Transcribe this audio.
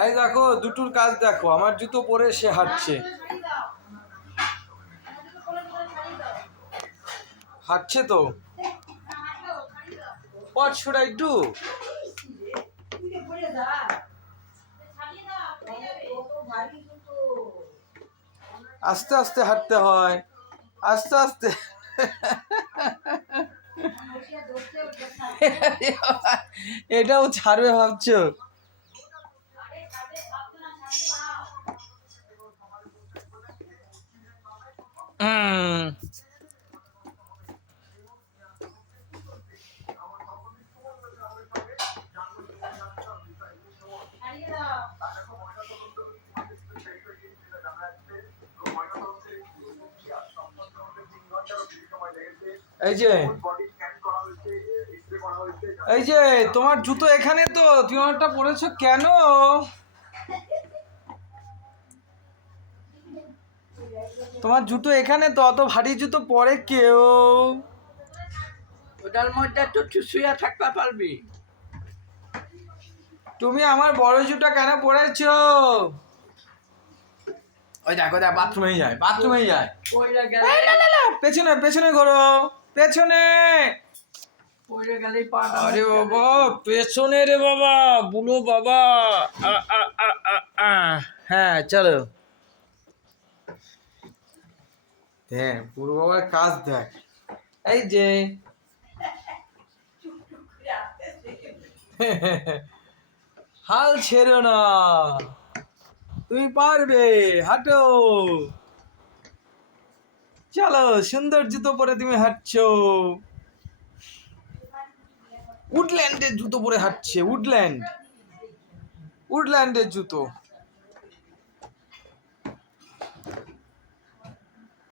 এই দেখো দুটোর কাজ দেখো, আমার জুতো পরে সে হাঁটছে, হাঁটছে তো। What should I do? আস্তে আস্তে হাঁটতে হয়, আস্তে আস্তে। এটাও ছাড়বে ভাবছো? এই যে এই যে তোমার জুতো এখানে তো, তুমি আমারটা পরেছো কেন? তোমার জুতো এখানে তো, অত ভারী জুতো পরে কেউ? ওটার মধ্যে তো শুয়ে থাকতে পারবি। তুমি আমার বড় জুতো কেন পরেছো? ওই দেখো, দেখ বাথরুমেই যায়, বাথরুমেই যায়। পেছনে পেছনে ঘোরো, পেছনে। আরে বাবা, পেছনে রে বাবা, বুলো বাবা। হ্যাঁ চলো। হ্যাঁ বুড়ো বাবার কাজ দেখ, এই যে। হাল ছেড়ো না, তুমি পারবে, হাঁটো। চলো, সুন্দর জুতো পরে তুমি হাঁটছো। উডল্যান্ডের জুতো পরে হাঁটছে, উডল্যান্ডের জুতো।